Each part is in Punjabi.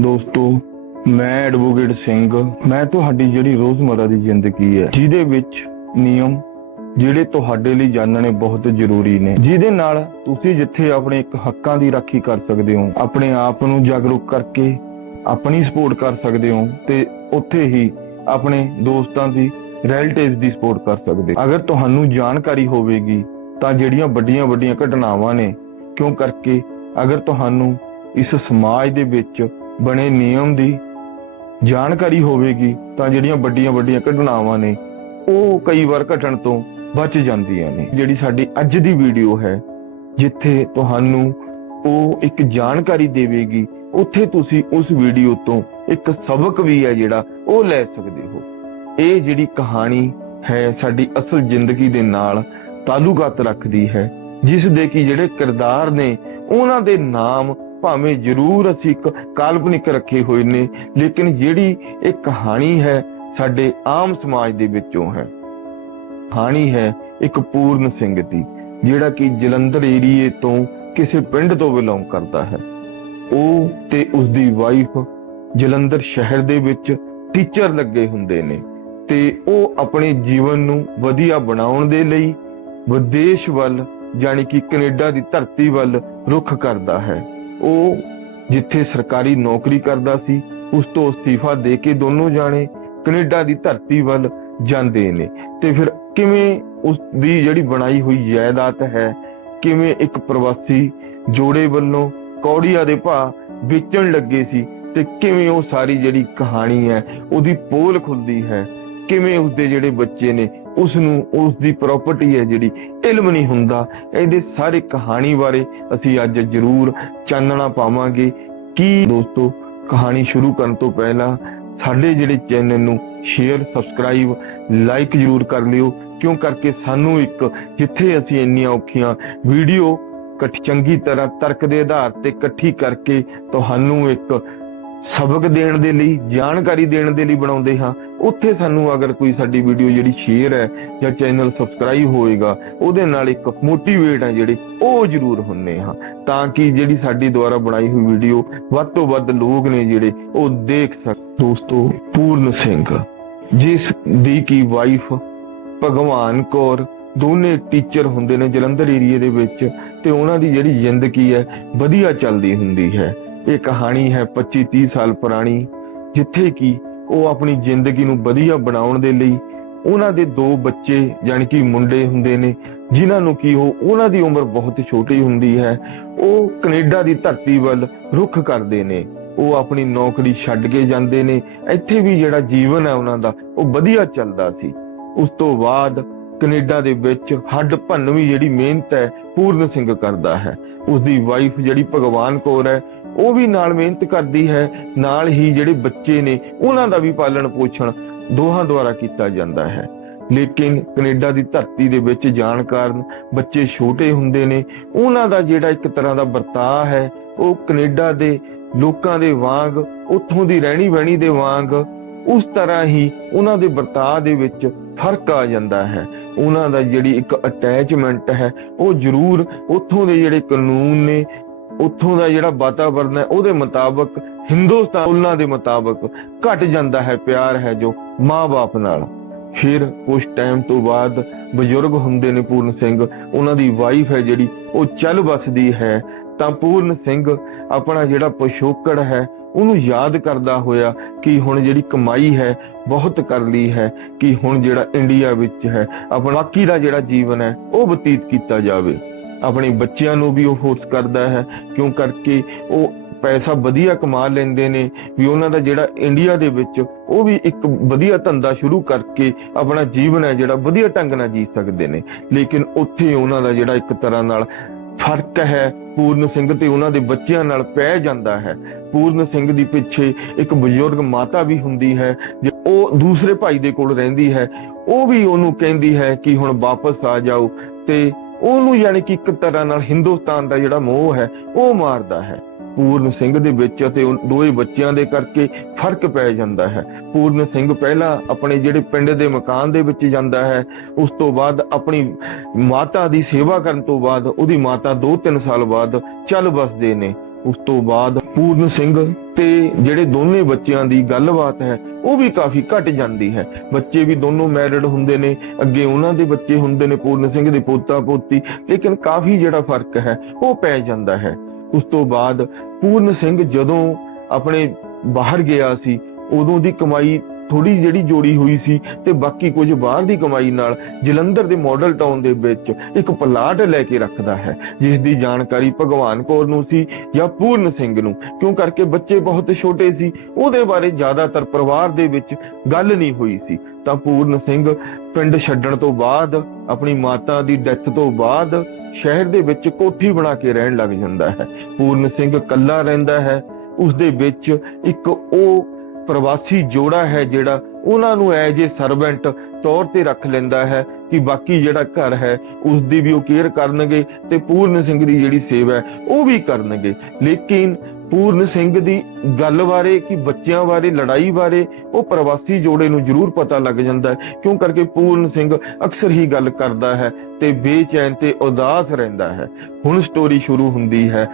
ਦੋਸਤੋ, ਮੈਂ ਐਡਵੋਕੇਟ ਸਿੰਘ ਮੈਂ ਤੁਹਾਡੀ ਜਿਹੜੀ ਰੋਜ਼ਮਰਰਾ ਦੀ ਜ਼ਿੰਦਗੀ ਹੈ, ਜਿਹਦੇ ਵਿੱਚ ਨਿਯਮ ਜਿਹੜੇ ਤੁਹਾਡੇ ਲਈ ਜਾਣਨੇ ਬਹੁਤ ਜ਼ਰੂਰੀ ਨੇ ਜਿਹਦੇ ਨਾਲ ਤੁਸੀਂ ਜਿੱਥੇ ਆਪਣੇ ਇੱਕ ਹੱਕਾਂ ਦੀ ਰਾਖੀ ਕਰ ਸਕਦੇ ਹੋ, ਆਪਣੇ ਆਪ ਨੂੰ ਜਾਗਰੂਕ ਕਰਕੇ ਆਪਣੀ ਸਪੋਰਟ ਕਰ ਸਕਦੇ ਹੋ ਤੇ ਉੱਥੇ ਹੀ ਆਪਣੇ ਦੋਸਤਾਂ ਦੀ ਰਿਲੇਟਿਵਸ ਦੀ ਸਪੋਰਟ ਕਰ ਸਕਦੇ ਹੋ। ਅਗਰ ਤੁਹਾਨੂੰ ਜਾਣਕਾਰੀ ਹੋਵੇਗੀ, ਤਾਂ ਜਿਹੜੀਆਂ ਵੱਡੀਆਂ ਵੱਡੀਆਂ ਘਟਨਾਵਾਂ ਨੇ, ਕਿਉਂ ਕਰਕੇ ਅਗਰ ਤੁਹਾਨੂੰ ਇਸ ਸਮਾਜ ਦੇ ਵਿੱਚ ਬਣੇ ਨਿਯਮ ਦੀ ਜਾਣਕਾਰੀ ਹੋਵੇਗੀ, ਤਾਂ ਜਿਹੜੀਆਂ ਵੱਡੀਆਂ ਵੱਡੀਆਂ ਘਟਨਾਵਾਂ ਨੇ, ਉਹ ਕਈ ਵਾਰ ਘਟਣ ਤੋਂ ਬਚ ਜਾਂਦੀਆਂ ਨੇ। ਜਿਹੜੀ ਸਾਡੀ ਅੱਜ ਦੀ ਵੀਡੀਓ ਹੈ, ਜਿੱਥੇ ਤੁਹਾਨੂੰ ਉਹ ਇੱਕ ਜਾਣਕਾਰੀ ਦੇਵੇਗੀ, ਉੱਥੇ ਤੁਸੀਂ ਉਸ ਵੀਡੀਓ ਤੋਂ ਇੱਕ ਸਬਕ ਵੀ ਹੈ ਜਿਹੜਾ ਉਹ ਲੈ ਸਕਦੇ ਹੋ। ਇਹ ਜਿਹੜੀ ਕਹਾਣੀ ਹੈ ਸਾਡੀ ਅਸਲ ਜ਼ਿੰਦਗੀ ਦੇ ਨਾਲ ਤਾਲੁਕਾਤ ਰੱਖਦੀ ਹੈ, ਜਿਸ ਦੇ ਕਿ ਜਿਹੜੇ ਕਿਰਦਾਰ ਨੇ, ਉਹਨਾਂ ਦੇ ਨਾਮ ਭਾਵੇਂ ਜ਼ਰੂਰ ਅਸੀਂ ਇੱਕ ਕਾਲਪਨਿਕ ਰੱਖੇ ਹੋਏ ਨੇ, ਲੇਕਿਨ ਜਿਹੜੀ ਇਹ ਕਹਾਣੀ ਹੈ ਸਾਡੇ ਆਮ ਸਮਾਜ ਦੇ ਵਿੱਚੋਂ ਹੈ। ਕਹਾਣੀ ਹੈ ਇੱਕ ਪੂਰਨ ਸਿੰਘ ਦੀ ਜਿਹੜਾ ਕਿ ਜਲੰਧਰ ਏਰੀਏ ਤੋਂ ਕਿਸੇ ਪਿੰਡ ਤੋਂ ਬਿਲੋਂਗ ਕਰਦਾ ਹੈ। ਉਹ ਤੇ ਉਸ ਦੀ ਵਾਈਫ ਜਲੰਧਰ ਸ਼ਹਿਰ ਦੇ ਵਿੱਚ ਟੀਚਰ ਲੱਗੇ ਹੁੰਦੇ ਨੇ ਤੇ ਉਹ ਆਪਣੇ ਜੀਵਨ ਨੂੰ ਵਧੀਆ ਬਣਾਉਣ ਦੇ ਲਈ ਵਿਦੇਸ਼ ਵੱਲ, ਜਾਣੀ ਕਿ ਕੈਨੇਡਾ ਦੀ ਧਰਤੀ ਵੱਲ ਰੁਖ ਕਰਦਾ ਹੈ। ਉਹ ਜਿੱਥੇ ਸਰਕਾਰੀ ਨੌਕਰੀ ਕਰਦਾ ਸੀ, ਉਸ ਤੋਂ ਅਸਤੀਫਾ ਦੇ ਕੇ ਦੋਨੋਂ ਜਾਣੇ ਕੈਨੇਡਾ ਦੀ ਧਰਤੀ ਵੱਲ ਜਾਂਦੇ ਨੇ। ਤੇ ਫਿਰ ਕਿਵੇਂ ਉਸ ਦੀ ਜਿਹੜੀ ਬਣਾਈ ਹੋਈ ਜਾਇਦਾਦ ਹੈ, ਕਿਵੇਂ ਇੱਕ ਪ੍ਰਵਾਸੀ ਜੋੜੇ ਵੱਲੋਂ ਕੌੜੀਆਂ ਦੇ ਭਾ ਵੇਚਣ ਲੱਗੇ ਸੀ ਤੇ ਕਿਵੇਂ ਉਹ ਸਾਰੀ ਜਿਹੜੀ ਕਹਾਣੀ ਹੈ, ਉਹਦੀ ਪੋਲ ਖੁੱਲਦੀ ਹੈ, ਕਿਵੇਂ ਉਸਦੇ ਜਿਹੜੇ ਬੱਚੇ ਨੇ ਉਸ ਨੂੰ ਉਸ ਦੀ ਪ੍ਰਾਪਰਟੀ ਹੈ ਜਿਹੜੀ ਇਲਮ ਨਹੀਂ ਹੁੰਦਾ। ਇਹਦੇ ਸਾਰੇ ਕਹਾਣੀ ਬਾਰੇ ਅਸੀਂ ਅੱਜ ਜ਼ਰੂਰ ਚਾਨਣਾ ਪਾਵਾਂਗੇ। ਕੀ ਦੋਸਤੋ, ਕਹਾਣੀ ਸ਼ੁਰੂ ਕਰਨ ਤੋਂ ਪਹਿਲਾਂ ਸਾਡੇ ਜਿਹੜੇ ਚੈਨਲ ਨੂੰ ਸ਼ੇਅਰ ਸਬਸਕ੍ਰਾਈਬ ਲਾਈਕ ਜ਼ਰੂਰ ਕਰ ਲਿਓ, ਕਿਉਂ ਕਰਕੇ ਸਾਨੂੰ ਇੱਕ ਜਿੱਥੇ ਅਸੀਂ ਇੰਨੀਆਂ ਔਖੀਆਂ ਵੀਡੀਓ ਇਕੱਠੀ ਚੰਗੀ ਤਰ੍ਹਾਂ ਤਰਕ ਦੇ ਆਧਾਰ ਤੇ ਇਕੱਠੀ ਕਰਕੇ ਤੁਹਾਨੂੰ ਇੱਕ ਸਬਕ ਦੇਣ ਦੇ ਲਈ, ਜਾਣਕਾਰੀ ਦੇਣ ਦੇ ਲਈ ਬਣਾਉਂਦੇ ਹਾਂ। ਉੱਥੇ ਸਾਨੂੰ ਅਗਰ ਕੋਈ ਸਾਡੀ ਵੀਡੀਓ ਜਿਹੜੀ ਸ਼ੇਅਰ ਹੈ ਜਾਂ ਚੈਨਲ ਸਬਸਕ੍ਰਾਈਬ ਹੋਏਗਾ, ਉਹਦੇ ਨਾਲ ਇੱਕ ਮੋਟੀਵੇਟ ਹੈ ਜਿਹੜੇ, ਉਹ ਜ਼ਰੂਰ ਹੁੰਨੇ ਹਾਂ। ਤਾਂ ਕਿ ਜਿਹੜੀ ਸਾਡੀ ਦੁਆਰਾ ਬਣਾਈ ਹੋਈ ਵੀਡੀਓ ਵੱਧ ਤੋਂ ਵੱਧ ਲੋਕ ਨੇ ਜਿਹੜੇ, ਉਹ ਦੇਖ ਸਕ ਦੋਸਤੋ, ਪੂਰਨ ਸਿੰਘ, ਜਿਸ ਦੀ ਕੀ ਵਾਈਫ ਭਗਵਾਨ ਕੌਰ, ਦੋਨੇ ਟੀਚਰ ਹੁੰਦੇ ਨੇ ਜਲੰਧਰ ਏਰੀਏ ਦੇ ਵਿੱਚ, ਤੇ ਉਹਨਾਂ ਦੀ ਜਿਹੜੀ ਜ਼ਿੰਦਗੀ ਹੈ, ਵਧੀਆ ਚੱਲਦੀ ਹੁੰਦੀ ਹੈ। ਇਹ ਕਹਾਣੀ ਹੈ 25 30 ਸਾਲ ਪੁਰਾਣੀ, ਜਿੱਥੇ ਕਿ ਉਹ ਆਪਣੀ ਜ਼ਿੰਦਗੀ ਨੂੰ ਵਧੀਆ ਬਣਾਉਣ ਦੇ ਲਈ ਉਹਨਾਂ ਦੇ ਦੋ ਬੱਚੇ ਯਾਨੀ ਕਿ ਮੁੰਡੇ ਹੁੰਦੇ ਨੇ, ਜਿਨ੍ਹਾਂ ਨੂੰ ਕੀ ਉਹ ਉਹਨਾਂ ਦੀ ਉਮਰ ਬਹੁਤ ਛੋਟੀ ਹੁੰਦੀ ਹੈ, ਉਹ ਕੈਨੇਡਾ ਦੀ ਧਰਤੀ ਵੱਲ ਰੁਖ ਕਰਦੇ ਨੇ। ਉਹ ਆਪਣੀ ਨੌਕਰੀ ਛੱਡ ਕੇ ਜਾਂਦੇ ਨੇ, ਇੱਥੇ ਵੀ ਜਿਹੜਾ ਜੀਵਨ ਹੈ ਉਹਨਾਂ ਦਾ, ਉਹ ਵਧੀਆ ਚੱਲਦਾ ਸੀ। ਉਸ ਤੋਂ ਬਾਅਦ ਕੈਨੇਡਾ ਦੇ ਵਿੱਚ ਹੱਡ ਭੰਨਵੀਂ ਜਿਹੜੀ ਮਿਹਨਤ ਹੈ, ਪੂਰਨ ਸਿੰਘ ਕਰਦਾ ਹੈ। ਉਸ ਦੀ ਵਾਈਫ ਜਿਹੜੀ ਭਗਵਾਨ ਕੌਰ ਹੈ ਉਹ ਵੀ ਨਾਲ ਮਿਹਨਤ ਕਰਦੀ ਹੈ, ਨਾਲ ਹੀ ਜਿਹੜੇ ਬੱਚੇ ਨੇ, ਉਹਨਾਂ ਦਾ ਵੀ ਪਾਲਣ ਪੋਸ਼ਣ ਦੋਹਾਂ ਦੁਆਰਾ ਕੀਤਾ ਜਾਂਦਾ ਹੈ। ਲੇਕਿਨ ਕੈਨੇਡਾ ਦੀ ਧਰਤੀ ਦੇ ਵਿੱਚ ਜਾਣ ਕਾਰਨ ਬੱਚੇ ਛੋਟੇ ਹੁੰਦੇ ਨੇ, ਉਹਨਾਂ ਦਾ ਜਿਹੜਾ ਇੱਕ ਤਰ੍ਹਾਂ ਦਾ ਵਰਤਾਅ ਹੈ, ਉਹ ਕੈਨੇਡਾ ਦੇ ਲੋਕਾਂ ਦੇ ਵਾਂਗ, ਉੱਥੋਂ ਦੀ ਰਹਿਣੀ ਬਹਿਣੀ ਦੇ ਵਾਂਗ, ਉਸ ਤਰ੍ਹਾਂ ਹੀ ਉਹਨਾਂ ਦੇ ਵਰਤਾਅ ਦੇ ਵਿੱਚ ਫ਼ਰਕ ਆ ਜਾਂਦਾ ਹੈ। ਉਹਨਾਂ ਦਾ ਜਿਹੜੀ ਇੱਕ ਅਟੈਚਮੈਂਟ ਹੈ, ਉਹ ਜ਼ਰੂਰ ਉੱਥੋਂ ਦੇ ਜਿਹੜੇ ਕਾਨੂੰਨ ਨੇ ਉੱਥੋਂ ਦਾ ਜਿਹੜਾ ਵਾਤਾਵਰਨ ਹੈ, ਉਹਦੇ ਮੁਤਾਬਕ, ਹਿੰਦੁਸਤਾਨ ਉਹਨਾਂ ਦੇ ਮੁਤਾਬਕ ਘਟ ਜਾਂਦਾ ਹੈ, ਪਿਆਰ ਹੈ ਜੋ ਮਾਂ-ਬਾਪ ਨਾਲ। ਫਿਰ ਕੁਝ ਟਾਈਮ ਤੋਂ ਬਾਅਦ ਬਜ਼ੁਰਗ ਹੁੰਦੇ ਨੇ ਪੂਰਨ ਸਿੰਘ, ਉਹਨਾਂ ਦੀ ਵਾਈਫ ਹੈ ਜਿਹੜੀ, ਉਹ ਚੱਲ ਬਸਦੀ ਹੈ। ਤਾਂ ਪੂਰਨ ਸਿੰਘ ਆਪਣਾ ਜਿਹੜਾ ਪਿਛੋਕੜ ਹੈ, ਉਹਨੂੰ ਯਾਦ ਕਰਦਾ ਹੋਇਆ ਕਿ ਹੁਣ ਜਿਹੜੀ ਕਮਾਈ ਹੈ, ਬਹੁਤ ਕਰ ਲਈ ਹੈ, ਕਿ ਹੁਣ ਜਿਹੜਾ ਇੰਡੀਆ ਵਿੱਚ ਹੈ, ਆਪਣਾ ਬਾਕੀ ਦਾ ਜਿਹੜਾ ਜੀਵਨ ਹੈ, ਉਹ ਬਤੀਤ ਕੀਤਾ ਜਾਵੇ। ਆਪਣੇ ਬੱਚਿਆਂ ਨੂੰ ਵੀ ਉਹ ਫੋਰਸ ਕਰਦਾ ਹੈ, ਕਿਉਂ ਕਰਕੇ ਉਹ ਪੈਸਾ ਵਧੀਆ ਕਮਾ ਲੈਂਦੇ ਨੇ, ਵੀ ਉਹਨਾਂ ਦਾ ਜਿਹੜਾ ਇੰਡੀਆ ਦੇ ਵਿੱਚ ਉਹ ਵੀ ਇੱਕ ਵਧੀਆ ਧੰਦਾ ਸ਼ੁਰੂ ਕਰਕੇ ਆਪਣਾ ਜੀਵਨ ਹੈ ਜਿਹੜਾ ਵਧੀਆ ਢੰਗ ਨਾਲ ਜੀ ਸਕਦੇ ਨੇ। ਲੇਕਿਨ ਉੱਥੇ ਉਹਨਾਂ ਦਾ ਜਿਹੜਾ ਇੱਕ ਤਰ੍ਹਾਂ ਨਾਲ ਫ਼ਰਕ ਹੈ, ਪੂਰਨ ਸਿੰਘ ਤੇ ਉਹਨਾਂ ਦੇ ਬੱਚਿਆਂ ਨਾਲ ਪੈ ਜਾਂਦਾ ਹੈ। ਪੂਰਨ ਸਿੰਘ ਦੀ ਪਿੱਛੇ ਇੱਕ ਬਜ਼ੁਰਗ ਮਾਤਾ ਵੀ ਹੁੰਦੀ ਹੈ, ਜੇ ਉਹ ਦੂਸਰੇ ਭਾਈ ਦੇ ਕੋਲ ਰਹਿੰਦੀ ਹੈ, ਉਹ ਵੀ ਉਹਨੂੰ ਕਹਿੰਦੀ ਹੈ ਕਿ ਹੁਣ ਵਾਪਸ ਆ ਜਾਓ ਤੇ ਉਹਨੂੰ ਯਾਨੀ ਕਿ ਇੱਕ ਤਰ੍ਹਾਂ ਨਾਲ ਹਿੰਦੁਸਤਾਨ ਦਾ ਜਿਹੜਾ ਮੋਹ ਹੈ, ਉਹ ਮਾਰਦਾ ਹੈ। ਪੂਰਨ ਸਿੰਘ ਦੇ ਵਿੱਚ ਅਤੇ ਦੋਵੇਂ ਬੱਚਿਆਂ ਦੇ ਕਰਕੇ ਫ਼ਰਕ ਪੈ ਜਾਂਦਾ ਹੈ। ਪੂਰਨ ਸਿੰਘ ਪਹਿਲਾਂ ਆਪਣੇ ਜਿਹੜੇ ਪਿੰਡ ਦੇ ਮਕਾਨ ਦੇ ਵਿੱਚ ਜਾਂਦਾ ਹੈ, ਉਸ ਤੋਂ ਬਾਅਦ ਆਪਣੀ ਮਾਤਾ ਦੀ ਸੇਵਾ ਕਰਨ ਤੋਂ ਬਾਅਦ ਉਹਦੀ ਮਾਤਾ 2-3 ਸਾਲ ਬਾਅਦ ਚੱਲ ਬਸਦੇ ਨੇ। ਉਸ ਤੋਂ ਬਾਅਦ ਪੂਰਨ ਸਿੰਘ ਤੇ ਜਿਹੜੇ ਦੋਨੇ ਬੱਚਿਆਂ ਦੀ ਗੱਲਬਾਤ ਹੈ, ਉਹ ਵੀ ਕਾਫੀ ਘਟ ਜਾਂਦੀ ਹੈ। ਬੱਚੇ ਵੀ ਦੋਨੋਂ ਮੈਰਿਡ ਹੁੰਦੇ ਨੇ, ਅੱਗੇ ਉਹਨਾਂ ਦੇ ਬੱਚੇ ਹੁੰਦੇ ਨੇ, ਪੂਰਨ ਸਿੰਘ ਦੇ ਪੋਤਾ ਪੋਤੀ, ਲੇਕਿਨ ਕਾਫੀ ਜਿਹੜਾ ਫ਼ਰਕ ਹੈ, ਉਹ ਪੈ ਜਾਂਦਾ ਹੈ। ਉਸ ਤੋਂ ਬਾਅਦ ਪੂਰਨ ਸਿੰਘ ਜਦੋਂ ਆਪਣੇ ਬਾਹਰ ਗਿਆ ਸੀ, ਉਦੋਂ ਦੀ ਕਮਾਈ ਥੋੜੀ ਜਿਹੜੀ ਜੋੜੀ ਹੋਈ ਸੀ ਤੇ ਬਾਕੀ ਕੁਝ ਬਾਹਰ ਦੀ ਕਮਾਈ ਨਾਲ ਜਲੰਧਰ ਦੇ ਮਾਡਲ ਟਾਊਨ ਦੇ ਵਿੱਚ ਇੱਕ ਪਲਾਟ ਲੈ ਕੇ ਰੱਖਦਾ ਹੈ ਜਿਸ ਦੀ ਜਾਣਕਾਰੀ ਭਗਵਾਨ ਕੌਰ ਨੂੰ ਸੀ ਜਾਂ ਪੂਰਨ ਸਿੰਘ ਨੂੰ, ਕਿਉਂ ਕਰਕੇ ਬੱਚੇ ਬਹੁਤ ਛੋਟੇ ਸੀ, ਉਹਦੇ ਬਾਰੇ ਜ਼ਿਆਦਾਤਰ ਪਰਿਵਾਰ ਦੇ ਵਿੱਚ ਗੱਲ ਨਹੀਂ ਹੋਈ ਸੀ। ਤਾਂ ਪੂਰਨ ਸਿੰਘ ਪਿੰਡ ਛੱਡਣ ਤੋਂ ਬਾਅਦ, ਆਪਣੀ ਮਾਤਾ ਦੀ ਡੈਥ ਤੋਂ ਬਾਅਦ ਸ਼ਹਿਰ ਦੇ ਵਿੱਚ ਕੋਠੀ ਬਣਾ ਕੇ ਰਹਿਣ ਲੱਗ ਜਾਂਦਾ ਹੈ। ਪੂਰਨ ਸਿੰਘ ਇਕੱਲਾ ਰਹਿੰਦਾ ਹੈ ਉਸ ਦੇ ਵਿੱਚ ਇੱਕ ਉਹ ਪ੍ਰਵਾਸੀ ਜੋੜਾ ਹੈ ਜਿਹੜਾ ਉਹਨਾਂ ਨੂੰ ਐਜ ਏ ਸਰਵੈਂਟ ਤੌਰ ਤੇ ਰੱਖ ਲੈਂਦਾ ਹੈ ਕਿ ਬਾਕੀ ਜਿਹੜਾ ਘਰ ਹੈ ਉਸ ਦੀ ਵੀ ਉਹ ਕੇਅਰ ਕਰਨਗੇ ਤੇ ਪੂਰਨ ਸਿੰਘ ਦੀ ਜਿਹੜੀ ਸੇਵਾ ਹੈ, ਉਹ ਵੀ ਕਰਨਗੇ। ਲੇਕਿਨ ਪੂਰਨ ਸਿੰਘ ਦੀ ਗੱਲ ਬਾਰੇ ਕਿ ਬੱਚਿਆਂ ਬਾਰੇ, ਲੜਾਈ ਬਾਰੇ ਉਹ ਪ੍ਰਵਾਸੀ ਜੋੜੇ ਨੂੰ ਜ਼ਰੂਰ ਪਤਾ ਲੱਗ ਜਾਂਦਾ ਹੈ, ਕਿਉਂ ਕਰਕੇ ਪੂਰਨ ਸਿੰਘ ਅਕਸਰ ਹੀ ਗੱਲ ਕਰਦਾ ਹੈ ਤੇ ਬੇਚੈਨ ਤੇ ਉਦਾਸ ਰਹਿੰਦਾ ਹੈ। ਹੁਣ ਸਟੋਰੀ ਸ਼ੁਰੂ ਹੁੰਦੀ ਹੈ,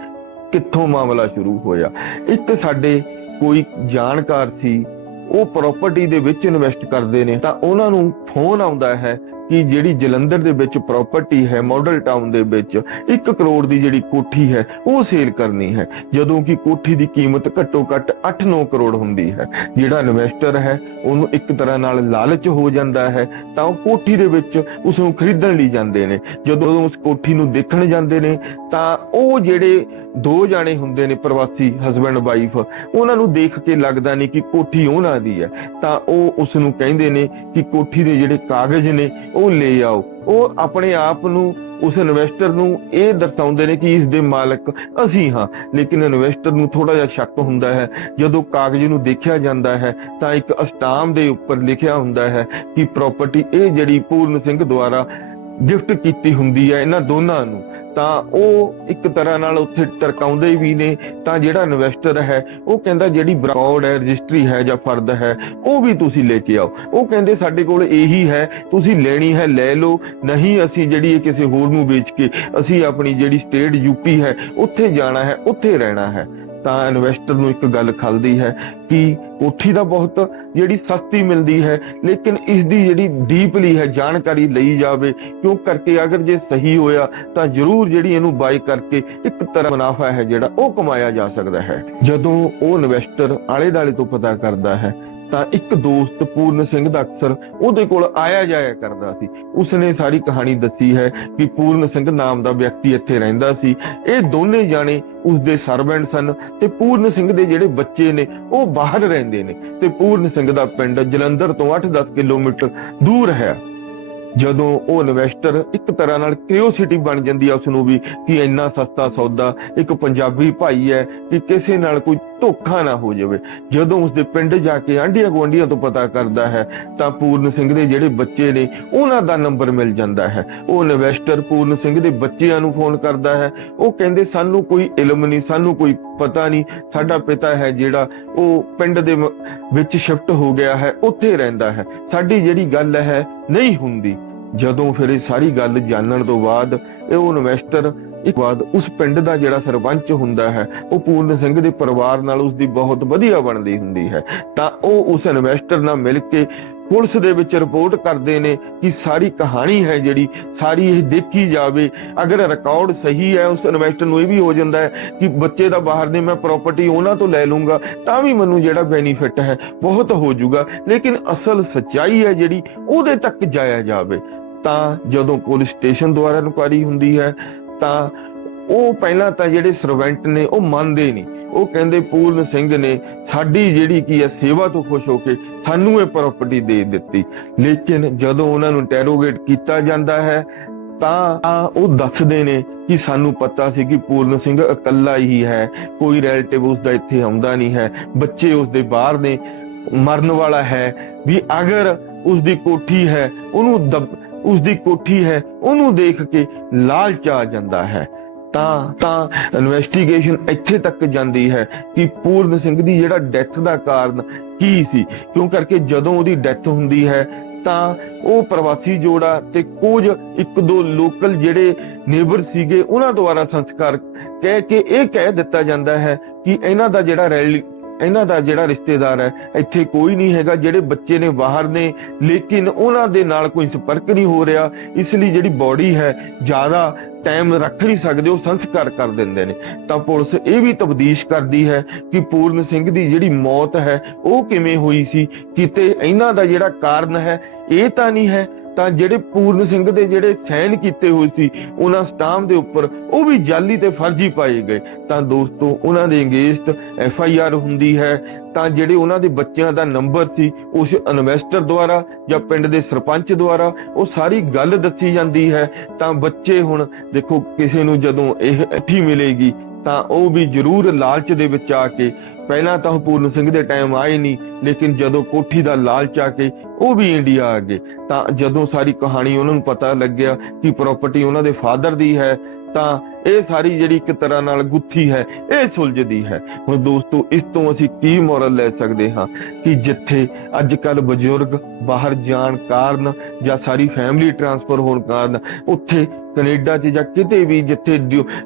ਕਿੱਥੋਂ ਮਾਮਲਾ ਸ਼ੁਰੂ ਹੋਇਆ? ਇੱਕ ਸਾਡੇ ਕੋਈ ਜਾਣਕਾਰ ਸੀ, ਉਹ ਪ੍ਰਾਪਰਟੀ ਦੇ ਵਿੱਚ ਇਨਵੈਸਟ ਕਰਦੇ ਨੇ, ਤਾਂ ਉਹਨਾਂ ਨੂੰ ਫੋਨ ਆਉਂਦਾ ਹੈ ਕਿ ਜਿਹੜੀ ਜਲੰਧਰ ਦੇ ਵਿੱਚ ਪ੍ਰਾਪਰਟੀ ਹੈ ਮਾਡਲ ਟਾਊਨ ਦੇ ਵਿੱਚ 1 ਕਰੋੜ ਦੀ ਜਿਹੜੀ ਕੋਠੀ ਹੈ, ਉਹ ਸੇਲ ਕਰਨੀ ਹੈ। ਜਦੋਂ ਕਿ ਕੋਠੀ ਦੀ ਕੀਮਤ ਘੱਟੋ ਘੱਟ 8-9 ਕਰੋੜ ਹੁੰਦੀ ਹੈ। ਜਿਹੜਾ ਇਨਵੈਸਟਰ ਹੈ, ਉਹਨੂੰ ਇੱਕ ਤਰ੍ਹਾਂ ਨਾਲ ਲਾਲਚ ਹੋ ਜਾਂਦਾ ਹੈ, ਤਾਂ ਉਹ ਕੋਠੀ ਦੇ ਵਿੱਚ ਉਸ ਨੂੰ ਖਰੀਦਣ ਲਈ ਜਾਂਦੇ ਨੇ। ਜਦੋਂ ਉਸ ਕੋਠੀ ਨੂੰ ਦੇਖਣ ਜਾਂਦੇ ਨੇ, ਤਾਂ ਉਹ ਜਿਹੜੇ ਦੋ ਜਾਣੇ ਹੁੰਦੇ ਨੇ ਪ੍ਰਵਾਸੀ ਹਸਬੰਡ ਵਾਈਫ ਉਹਨਾਂ ਨੂੰ ਦੇਖ ਕੇ ਲੱਗਦਾ ਨਹੀਂ ਕਿ ਕੋਠੀ ਉਹਨਾਂ ਦੀ ਹੈ। ਤਾਂ ਉਹ ਉਸ ਨੂੰ ਕਹਿੰਦੇ ਨੇ ਕਿ ਕੋਠੀ ਦੇ ਜਿਹੜੇ ਕਾਗਜ਼ ਨੇ, ਉਹ ਲੈ ਆਓ। ਉਹ ਆਪਣੇ ਆਪ ਨੂੰ, ਉਸ ਇਨਵੈਸਟਰ ਨੂੰ ਇਹ ਦਰਸਾਉਂਦੇ ਨੇ ਕਿ ਇਸ ਦੇ ਮਾਲਕ ਅਸੀਂ ਹਾਂ। ਲੇਕਿਨ ਇਨਵੈਸਟਰ ਨੂੰ ਥੋੜਾ ਜਿਹਾ ਸ਼ੱਕ ਹੁੰਦਾ ਹੈ। ਜਦੋਂ ਕਾਗਜ਼ ਨੂੰ ਦੇਖਿਆ ਜਾਂਦਾ ਹੈ, ਤਾਂ ਇੱਕ ਅਸਟਾਮ ਦੇ ਉੱਪਰ ਲਿਖਿਆ ਹੁੰਦਾ ਹੈ ਕਿ ਪ੍ਰਾਪਰਟੀ ਇਹ ਜਿਹੜੀ ਪੂਰਨ ਸਿੰਘ ਦੁਆਰਾ ਗਿਫਟ ਕੀਤੀ ਹੁੰਦੀ ਹੈ ਇਹਨਾਂ ਦੋਨਾਂ ਨੂੰ। ਤਾਂ ਉਹ ਇੱਕ ਤਰ੍ਹਾਂ ਨਾਲ ਉੱਥੇ ਟਰਕਾਉਂਦੇ ਵੀ ਨੇ, ਤਾਂ ਜਿਹੜਾ ਇਨਵੈਸਟਰ ਹੈ, ਉਹ ਕਹਿੰਦਾ ਜਿਹੜੀ ਬਰਾਡ ਹੈ ਰਜਿਸਟਰੀ ਹੈ ਜਾਂ ਫਰਦ ਹੈ, ਉਹ ਵੀ ਤੁਸੀਂ ਲੈ ਕੇ ਆਓ। ਉਹ ਕਹਿੰਦੇ ਸਾਡੇ ਕੋਲ ਇਹੀ ਹੈ, ਤੁਸੀਂ ਲੈਣੀ ਹੈ ਲੈ ਲਓ, ਨਹੀਂ ਅਸੀਂ ਜਿਹੜੀ ਇਹ ਕਿਸੇ ਹੋਰ ਨੂੰ ਵੇਚ ਕੇ, ਅਸੀਂ ਆਪਣੀ ਜਿਹੜੀ ਸਟੇਟ ਯੂਪੀ ਹੈ, ਉੱਥੇ ਜਾਣਾ ਹੈ, ਉੱਥੇ ਰਹਿਣਾ ਹੈ। ਤਾਂ ਇਨਵੈਸਟਰ ਨੂੰ ਇੱਕ ਗੱਲ ਖਲਦੀ ਹੈ ਕਿ ਕੋਠੀ ਦਾ ਬਹੁਤ ਜਿਹੜੀ ਸਸਤੀ ਮਿਲਦੀ ਹੈ, ਲੇਕਿਨ ਇਸ ਦੀ ਜਿਹੜੀ ਡੀਪਲੀ ਹੈ, ਜਾਣਕਾਰੀ ਲਈ ਜਾਵੇ, ਕਿਉਂ ਕਰਕੇ ਅਗਰ ਜੇ ਸਹੀ ਹੋਇਆ ਤਾਂ ਜ਼ਰੂਰ ਜਿਹੜੀ ਇਹਨੂੰ ਬਾਈ ਕਰਕੇ ਇੱਕ ਤਰ੍ਹਾਂ ਮੁਨਾਫਾ ਹੈ ਜਿਹੜਾ ਉਹ ਕਮਾਇਆ ਜਾ ਸਕਦਾ ਹੈ। ਜਦੋਂ ਉਹ ਇਨਵੈਸਟਰ ਆਲੇ ਦਾਲੇ ਤੋਂ ਪਤਾ ਕਰਦਾ ਹੈ ਤਾਂ ਇੱਕ ਦੋਸਤ ਪੂਰਨ ਸਿੰਘ ਦਾ ਅਕਸਰ ਉਹਦੇ ਕੋਲ ਆਇਆ ਜਾਇਆ ਕਰਦਾ ਸੀ। ਉਸਨੇ ਸਾਰੀ ਕਹਾਣੀ ਦੱਸੀ ਹੈ ਕਿ ਪੂਰਨ ਸਿੰਘ ਨਾਮ ਦਾ ਵਿਅਕਤੀ ਇੱਥੇ ਰਹਿੰਦਾ ਸੀ। ਇਹ ਦੋਨੇ ਜਾਣੇ ਉਸਦੇ ਸਰਵੈਂਟ ਸਨ ਤੇ ਪੂਰਨ ਸਿੰਘ ਦੇ ਜਿਹੜੇ ਬੱਚੇ ਨੇ, ਉਹ ਬਾਹਰ ਰਹਿੰਦੇ ਨੇ ਤੇ ਪੂਰਨ ਸਿੰਘ ਦਾ ਪਿੰਡ ਜਲੰਧਰ ਤੋਂ 8-10 ਕਿਲੋਮੀਟਰ ਦੂਰ ਹੈ। ਜਦੋਂ ਉਹ ਇਨਵੈਸਟਰ ਇੱਕ ਤਰ੍ਹਾਂ ਨਾਲ ਕਿਉਰਿਓਸਿਟੀ ਬਣ ਜਾਂਦੀ ਆ ਉਸ ਨੂੰ ਵੀ ਕਿ ਇੰਨਾ ਸਸਤਾ ਸੌਦਾ ਇੱਕ ਪੰਜਾਬੀ ਭਾਈ ਹੈ ਕਿ ਕਿਸੇ ਨਾਲ ਕੋਈ ਧੋਖਾ ਨਾ ਹੋ ਜਾਵੇ। ਜਦੋਂ ਉਸਦੇ ਪਿੰਡ ਜਾ ਕੇ ਆਂਢੀਆਂ ਗੁਆਂਢੀਆਂ ਤੋਂ ਪਤਾ ਕਰਦਾ ਹੈ, ਤਾਂ ਪੂਰਨ ਸਿੰਘ ਦੇ ਜਿਹੜੇ ਬੱਚੇ ਨੇ, ਉਹਨਾਂ ਦਾ ਨੰਬਰ ਮਿਲ ਜਾਂਦਾ ਹੈ। ਉਹ ਇਨਵੈਸਟਰ ਪੂਰਨ ਸਿੰਘ ਦੇ ਬੱਚਿਆਂ ਨੂੰ ਫੋਨ ਕਰਦਾ ਹੈ। ਉਹ ਕਹਿੰਦੇ, ਸਾਨੂੰ ਕੋਈ ਇਲਮ ਨਹੀਂ, ਸਾਨੂੰ ਕੋਈ ਪਤਾ ਨਹੀਂ। ਸਾਡਾ ਪਿਤਾ ਹੈ ਜਿਹੜਾ, ਉਹ ਪਿੰਡ ਦੇ ਵਿੱਚ ਸ਼ਿਫਟ ਹੋ ਗਿਆ ਹੈ, ਉੱਥੇ ਰਹਿੰਦਾ ਹੈ। ਸਾਡੀ ਜਿਹੜੀ ਗੱਲ ਹੈ, ਨਹੀਂ ਹੁੰਦੀ। ਜਦੋਂ ਫਿਰ ਇਹ ਸਾਰੀ ਗੱਲ ਜਾਣਨ ਤੋਂ ਬਾਅਦ, ਇਹ ਉਹ ਇਨਵੈਸਟਰ ਇੱਕ ਬਾਅਦ ਉਸ ਪਿੰਡ ਦਾ ਜਿਹੜਾ ਸਰਪੰਚ ਹੁੰਦਾ ਹੈ, ਉਹ ਪੂਰਨ ਸਿੰਘ ਦੇ ਪਰਿਵਾਰ ਨਾਲ ਉਸ ਦੀ ਬਹੁਤ ਵਧੀਆ ਬਣਦੀ ਹੁੰਦੀ ਹੈ। ਤਾਂ ਉਹ ਉਸ ਇਨਵੈਸਟਰ ਨਾਲ ਮਿਲ ਕੇ ਪੁਲਿਸ ਦੇ ਵਿੱਚ ਰਿਪੋਰਟ ਕਰਦੇ ਨੇ ਕਿ ਸਾਰੀ ਕਹਾਣੀ ਹੈ ਜਿਹੜੀ, ਸਾਰੀ ਇਹ ਦੇਖੀ ਜਾਵੇ, ਅਗਰ ਰਿਕਾਰਡ ਸਹੀ ਹੈ, ਉਸ ਇਨਵੈਸਟਰ ਨੂੰ ਇਹ ਵੀ ਹੋ ਜਾਂਦਾ ਹੈ ਕਿ ਬੱਚੇ ਦਾ ਬਾਹਰ ਨੇ ਮੈਂ ਪ੍ਰਾਪਰਟੀ ਉਹਨਾਂ ਤੋਂ ਲੈ ਲੂੰਗਾ, ਤਾਂ ਵੀ ਮੈਨੂੰ ਜਿਹੜਾ ਬੈਨੀਫਿਟ ਹੈ, ਬਹੁਤ ਹੋ ਜਾਊਗਾ। ਲੇਕਿਨ ਅਸਲ ਸੱਚਾਈ ਹੈ ਜਿਹੜੀ, ਉਹਦੇ ਤੱਕ ਜਾਇਆ ਜਾਵੇ। ਤਾਂ ਜਦੋਂ ਪੁਲਿਸ ਸਟੇਸ਼ਨ ਦੁਆਰਾ ਇਨਕੁਆਰੀ ਹੁੰਦੀ ਹੈ ਤਾਂ ਉਹ ਪਹਿਲਾਂ ਤਾਂ ਜਿਹੜੇ ਸਰਵੈਂਟ ਨੇ, ਉਹ ਮੰਨਦੇ ਨਹੀਂ। ਉਹ ਕਹਿੰਦੇ, ਪੂਰਨ ਸਿੰਘ ਨੇ ਸਾਡੀ ਜਿਹੜੀ ਕੀ ਹੈ, ਸੇਵਾ ਤੋਂ ਖੁਸ਼ ਹੋ ਕੇ ਸਾਨੂੰ ਇਹ ਪ੍ਰਾਪਰਟੀ ਦੇ ਦਿੱਤੀ। ਲੇਕਿਨ ਜਦੋਂ ਉਹਨਾਂ ਨੂੰ ਇੰਟਰੋਗੇਟ ਕੀਤਾ ਜਾਂਦਾ ਹੈ, ਤਾਂ ਉਹ ਦੱਸਦੇ ਨੇ ਕਿ ਸਾਨੂੰ ਪਤਾ ਸੀ ਕਿ ਪੂਰਨ ਸਿੰਘ ਇਕੱਲਾ ਹੀ ਹੈ। ਕੋਈ ਰਿਲੇਟਿਵ ਉਸ ਦਾ ਇੱਥੇ ਆਉਂਦਾ ਨਹੀਂ ਹੈ। ਬੱਚੇ ਉਸ ਦੇ ਬਾਹਰ ਨੇ। ਮਰਨ ਵਾਲਾ ਹੈ। ਵੀ ਅਗਰ ਉਸ ਦੀ ਕੋਠੀ ਹੈ, ਉਹਨੂੰ ਦਬ- ਉਸ ਦੀ ਕੋਠੀ ਹੈ, ਉਹਨੂੰ ਦੇਖ ਕੇ ਲਾਲਚ ਆ ਜਾਂਦਾ ਹੈ। ਤਾਂ ਤਾਂ ਇਨਵੈਸਟੀਗੇਸ਼ਨ ਇੱਥੇ ਤੱਕ ਜਾਂਦੀ ਹੈ ਕਿ ਪੂਰਨ ਸਿੰਘ ਦੀ ਜਿਹੜਾ ਡੈਥ ਦਾ ਕਾਰਨ ਕੀ ਸੀ। ਕਿਉਂ ਕਰਕੇ ਜਦੋਂ ਉਹਦੀ ਡੈਥ ਹੁੰਦੀ ਹੈ, ਤਾਂ ਉਹ ਪ੍ਰਵਾਸੀ ਜੋੜਾ ਤੇ ਕੁਝ ਇੱਕ ਦੋ ਲੋਕਲ ਜਿਹੜੇ ਨੇਬਰ ਸੀਗੇ, ਉਹਨਾਂ ਦੁਆਰਾ ਸੰਸਕਾਰ ਕਹਿ ਕੇ ਇਹ ਕਹਿ ਦਿੱਤਾ ਜਾਂਦਾ ਹੈ ਕਿ ਇਹਨਾਂ ਦਾ ਜਿਹੜਾ ਇਹਨਾਂ ਦਾ ਜਿਹੜਾ ਰਿਸ਼ਤੇਦਾਰ ਹੈ, ਇੱਥੇ ਕੋਈ ਨਹੀਂ ਹੈਗਾ, ਜਿਹੜੇ ਬੱਚੇ ਨੇ ਬਾਹਰ ਨੇ, ਲੇਕਿਨ ਉਹਨਾਂ ਦੇ ਨਾਲ ਕੋਈ ਸੰਪਰਕ ਨਹੀਂ ਹੋ ਰਿਹਾ, ਇਸ ਲਈ ਜਿਹੜੀ ਬਾਡੀ ਹੈ, ਜ਼ਿਆਦਾ ਟਾਈਮ ਰੱਖ ਨਹੀਂ ਸਕਦੇ, ਉਹ ਸੰਸਕਾਰ ਕਰ ਦਿੰਦੇ ਨੇ। ਤਾਂ ਪੁਲਿਸ ਇਹ ਵੀ ਤਬਦੀਸ਼ ਕਰਦੀ ਹੈ ਕਿ ਪੂਰਨ ਸਿੰਘ ਦੀ ਜਿਹੜੀ ਮੌਤ ਹੈ, ਉਹ ਕਿਵੇਂ ਹੋਈ ਸੀ, ਕਿਤੇ ਇਹਨਾਂ ਦਾ ਜਿਹੜਾ ਕਾਰਨ ਹੈ, ਇਹ ਤਾਂ ਨਹੀਂ ਹੈ ਤਾਂ ਜਿਹੜੇ ਪੂਰਨ ਸਿੰਘ ਦੇ ਜਿਹੜੇ ਸਾਈਨ ਕੀਤੇ ਹੋਏ ਸੀ, ਉਹਨਾਂ ਸਟਾਮ ਦੇ ਉੱਪਰ ਉਹ ਵੀ ਜਾਲੀ ਤੇ ਫਰਜ਼ੀ ਪਾਏ ਗਏ। ਤਾਂ ਦੋਸਤੋ, ਉਹਨਾਂ ਦੇ ਅਗੇਂਸਟ ਐਫ ਆਈ ਆਰ ਹੁੰਦੀ ਹੈ। ਤਾਂ ਜਿਹੜੇ ਉਹਨਾਂ ਦੇ ਬੱਚਿਆਂ ਦਾ ਨੰਬਰ ਸੀ, ਉਸ ਇਨਵੈਸਟਰ ਦੁਆਰਾ ਜਾਂ ਪਿੰਡ ਦੇ ਸਰਪੰਚ ਦੁਆਰਾ ਉਹ ਸਾਰੀ ਗੱਲ ਦੱਸੀ ਜਾਂਦੀ ਹੈ। ਤਾਂ ਬੱਚੇ ਹੁਣ ਦੇਖੋ, ਕਿਸੇ ਨੂੰ ਜਦੋਂ ਇਹ ਇੱਥੀ ਮਿਲੇਗੀ ਤਾਂ ਉਹ ਵੀ ਜ਼ਰੂਰ ਲਾਲਚ ਦੇ ਵਿੱਚ ਆ ਕੇ, ਪਹਿਲਾਂ ਤਾਂ ਉਹ ਪੂਰਨ ਸਿੰਘ ਦੇ ਟਾਈਮ ਆਏ ਨਹੀਂ ਲੇਕਿਨ ਜਦੋਂ ਕੋਠੀ ਦਾ ਲਾਲਚ ਆ ਕੇ, ਉਹ ਵੀ ਇੰਡੀਆ ਆ ਗਏ। ਤਾਂ ਜਦੋਂ ਸਾਰੀ ਕਹਾਣੀ ਉਹਨਾਂ ਨੂੰ ਪਤਾ ਲੱਗਿਆ ਕਿ ਪ੍ਰਾਪਰਟੀ ਉਹਨਾਂ ਦੇ ਫਾਦਰ ਦੀ ਹੈ, ਤਾਂ ਇਹ ਸਾਰੀ ਜਿਹੜੀ ਇੱਕ ਤਰ੍ਹਾਂ ਨਾਲ ਗੁੱਥੀ ਹੈ, ਇਹ ਸੁਲਝਦੀ ਹੈ। ਹੁਣ ਦੋਸਤੋ, ਇਸ ਤੋਂ ਅਸੀਂ ਕੀ ਮੋਰਲ ਲੈ ਸਕਦੇ ਹਾਂ ਕਿ ਜਿੱਥੇ ਅੱਜ ਕੱਲ ਬਜ਼ੁਰਗ ਬਾਹਰ ਜਾਣ ਕਾਰਨ ਜਾਂ ਸਾਰੀ ਫੈਮਿਲੀ ਟਰਾਂਸਫਰ ਹੋਣ ਕਾਰਨ, ਉੱਥੇ ਕੈਨੇਡਾ 'ਚ ਜਾਂ ਕਿਤੇ ਵੀ ਜਿੱਥੇ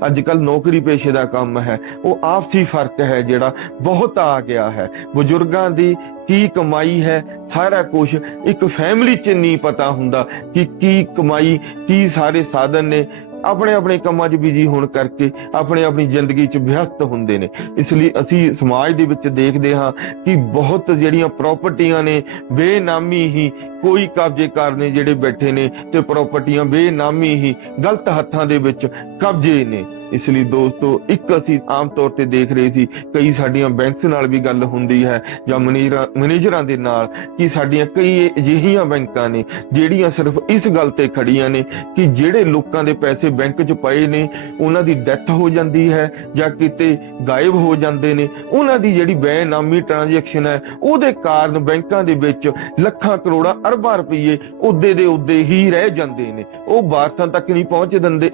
ਅੱਜ ਕੱਲ ਨੌਕਰੀ ਪੇਸ਼ੇ ਦਾ ਕੰਮ ਹੈ। ਉਹ ਆਪਸੀ ਫ਼ਰਕ ਹੈ ਜਿਹੜਾ ਬਹੁਤ ਆ ਗਿਆ ਹੈ। ਬਜ਼ੁਰਗਾਂ ਦੀ ਕੀ ਕਮਾਈ ਹੈ, ਸਾਰਾ ਕੁਝ ਇੱਕ ਫੈਮਿਲੀ 'ਚ ਨਹੀਂ ਪਤਾ ਹੁੰਦਾ ਕਿ ਕੀ ਕਮਾਈ, ਕੀ ਸਾਰੇ ਸਾਧਨ ਨੇ ਆਪਣੇ ਆਪਣੇ ਕੰਮਾਂ 'ਚ ਬਿਜ਼ੀ ਹੋਣ ਕਰਕੇ ਆਪਣੇ ਆਪਣੀ ਜ਼ਿੰਦਗੀ 'ਚ ਵਿਅਸਤ ਹੁੰਦੇ ਨੇ। ਇਸ ਲਈ ਅਸੀਂ ਸਮਾਜ ਦੇ ਵਿੱਚ ਦੇਖਦੇ ਹਾਂ ਕਿ ਬਹੁਤ ਜਿਹੜੀਆਂ ਪ੍ਰਾਪਰਟੀਆਂ ਨੇ, ਬੇਨਾਮੀ ਹੀ ਕੋਈ ਕਬਜ਼ੇਕਾਰ ਨੇ ਜਿਹੜੇ ਬੈਠੇ ਨੇ ਤੇ ਪ੍ਰਾਪਰਟੀਆਂ ਬੇਨਾਮੀ ਹੀ ਗਲਤ ਹੱਥਾਂ ਦੇ ਵਿੱਚ ਕਬਜ਼ੇ ਨੇ। ਇਸ ਲਈ ਦੋਸਤੋ, ਇੱਕ ਅਸੀਂ ਆਮ ਤੌਰ ਤੇ ਦੇਖ ਰਹੇ ਸੀ, ਕਈ ਸਾਡੀਆਂ ਬੈਂਕਸ ਨਾਲ ਵੀ ਗੱਲ ਹੁੰਦੀ ਹੈ, ਜਾਂ ਮਨੀਰਾ- ਮੈਨੇਜਰਾਂ ਦੇ ਨਾਲ, ਕਿ ਸਾਡੀਆਂ ਕਈ ਅਜਿਹੀਆਂ ਬੈਂਕਾਂ ਨੇ, ਜਿਹੜੀਆਂ ਸਿਰਫ ਇਸ ਗੱਲ ਤੇ ਖੜੀਆਂ ਨੇ, ਕਿ ਜਿਹੜੇ ਲੋਕਾਂ ਦੇ ਪੈਸੇ ਬੈਂਕ 'ਚ ਪਏ ਨੇ, ਉਹਨਾਂ ਦੀ ਡੈਥ ਹੋ ਜਾਂਦੀ ਹੈ, ਜਾਂ ਕਿਤੇ ਗਾਇਬ ਹੋ ਜਾਂਦੇ ਨੇ, ਉਹਨਾਂ ਦੀ ਜਿਹੜੀ ਬੇਨਾਮੀ ਟ੍ਰਾਂਜੈਕਸ਼ਨ ਹੈ, ਉਹਦੇ ਕਾਰਨ ਬੈਂਕਾਂ ਦੇ ਵਿੱਚ ਲੱਖਾਂ ਕਰੋੜਾਂ ਅਰਬਾਂ ਰੁਪਏ ਉੱਦੇ ਦੇ ਉੱਦੇ ਹੀ ਰਹਿ ਜਾਂਦੇ ਨੇ, ਉਹ ਵਾਰਸਾਂ ਤੱਕ ਨਹੀਂ ਪਹੁੰਚ ਦਿੰਦੇ।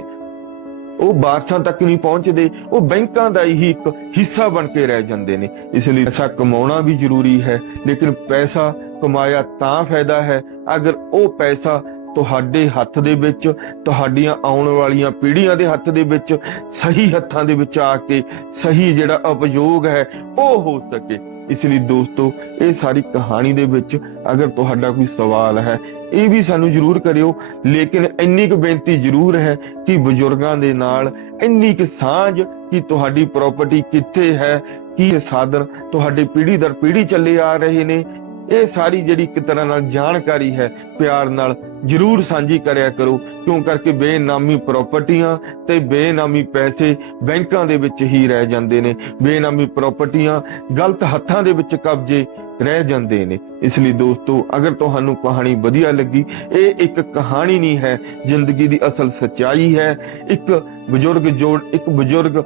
ਉਹ ਵਾਰਸਾਂ ਤੱਕ ਨਹੀਂ ਪਹੁੰਚਦੇ, ਉਹ ਬੈਂਕਾਂ ਦਾ ਹੀ ਇੱਕ ਹਿੱਸਾ ਬਣ ਕੇ ਰਹਿ ਜਾਂਦੇ ਨੇ। ਇਸ ਲਈ ਪੈਸਾ ਕਮਾਉਣਾ ਵੀ ਜ਼ਰੂਰੀ ਹੈ, ਲੇਕਿਨ ਪੈਸਾ ਕਮਾਇਆ ਤਾਂ ਫਾਇਦਾ ਹੈ, ਅਗਰ ਉਹ ਪੈਸਾ ਤੁਹਾਡੇ ਹੱਥ ਦੇ ਵਿੱਚ, ਤੁਹਾਡੀਆਂ ਆਉਣ ਵਾਲੀਆਂ ਪੀੜ੍ਹੀਆਂ ਦੇ ਹੱਥ ਦੇ ਵਿੱਚ, ਸਹੀ ਹੱਥਾਂ ਦੇ ਵਿੱਚ ਆ ਕੇ, ਸਹੀ ਜਿਹੜਾ ਉਪਯੋਗ ਹੈ, ਉਹ ਹੋ ਸਕੇ। ਇਸ ਲਈ ਦੋਸਤੋ, ਇਹ ਸਾਰੀ ਕਹਾਣੀ ਦੇ ਵਿੱਚ ਅਗਰ ਤੁਹਾਡਾ ਕੋਈ ਸਵਾਲ ਹੈ, ਇਹ ਵੀ ਸਾਨੂੰ ਜ਼ਰੂਰ ਕਰਿਓ। ਲੇਕਿਨ ਇੰਨੀ ਕੁ ਬੇਨਤੀ ਜ਼ਰੂਰ ਹੈ ਕਿ ਬਜ਼ੁਰਗਾਂ ਦੇ ਨਾਲ ਇੰਨੀ ਕੁ ਸਾਂਝ ਕਿ ਤੁਹਾਡੀ ਪ੍ਰਾਪਰਟੀ ਕਿੱਥੇ ਹੈ, ਕੀ ਇਹ ਸਾਧਨ ਤੁਹਾਡੇ ਪੀੜ੍ਹੀ ਦਰ ਪੀੜ੍ਹੀ ਚੱਲੇ ਆ ਰਹੇ ਨੇ ਇਹ ਸਾਰੀ ਜਿਹੜੀ ਇੱਕ ਤਰ੍ਹਾਂ ਨਾਲ ਜਾਣਕਾਰੀ ਹੈ, ਪਿਆਰ ਨਾਲ ਜ਼ਰੂਰ ਸਾਂਝੀ ਕਰਿਆ ਕਰੋ, ਕਿਉਂ ਕਰਕੇ ਬੇਨਾਮੀ ਪ੍ਰਾਪਰਟੀਆਂ ਤੇ ਬੇਨਾਮੀ ਪੈਸੇ ਬੈਂਕਾਂ ਦੇ ਵਿੱਚ ਹੀ ਰਹਿ ਜਾਂਦੇ ਨੇ। ਬੇਨਾਮੀ ਪ੍ਰਾਪਰਟੀਆਂ ਗਲਤ ਹੱਥਾਂ ਦੇ ਵਿੱਚ ਕਬਜ਼ੇ ਰਹਿ ਜਾਂਦੇ ਨੇ। ਇਸ ਲਈ ਦੋਸਤੋ, ਅਗਰ ਤੁਹਾਨੂੰ ਕਹਾਣੀ ਵਧੀਆ ਲੱਗੀ, ਇਹ ਇੱਕ ਕਹਾਣੀ ਨਹੀਂ ਹੈ, ਜ਼ਿੰਦਗੀ ਦੀ ਅਸਲ ਸੱਚਾਈ ਹੈ। ਇੱਕ ਬਜ਼ੁਰਗ ਜੋੜ, ਇੱਕ ਬਜ਼ੁਰਗ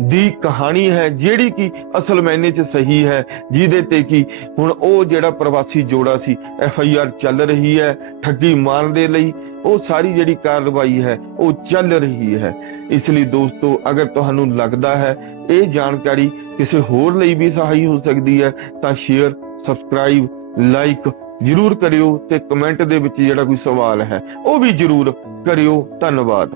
ਦੀ ਕਹਾਣੀ ਹੈ, ਜਿਹੜੀ ਕਿ ਅਸਲ ਮੈਨੇ 'ਚ ਸਹੀ ਹੈ, ਜਿਹਦੇ ਤੇ ਕਿ ਹੁਣ ਉਹ ਜਿਹੜਾ ਪ੍ਰਵਾਸੀ ਜੋੜਾ ਸੀ ਐਫ ਆਈ ਆਰ ਚੱਲ ਰਹੀ ਹੈ, ਠੱਗੀ ਮਾਰਨ ਦੇ ਲਈ, ਉਹ ਸਾਰੀ ਜਿਹੜੀ ਕਾਰਵਾਈ ਹੈ, ਉਹ ਚੱਲ ਰਹੀ ਹੈ। ਇਸ ਲਈ ਦੋਸਤੋ, ਅਗਰ ਤੁਹਾਨੂੰ ਲੱਗਦਾ ਹੈ, ਇਹ ਜਾਣਕਾਰੀ ਕਿਸੇ ਹੋਰ ਲਈ ਵੀ ਸਹਾਈ ਹੋ ਸਕਦੀ ਹੈ, ਤਾਂ ਸ਼ੇਅਰ ਸਬਸਕ੍ਰਾਈਬ ਲਾਈਕ ਜਰੂਰ ਕਰਿਓ ਤੇ ਕਮੈਂਟ ਦੇ ਵਿੱਚ ਜਿਹੜਾ ਕੋਈ ਸਵਾਲ ਹੈ, ਉਹ ਵੀ ਜਰੂਰ ਕਰਿਓ। ਧੰਨਵਾਦ।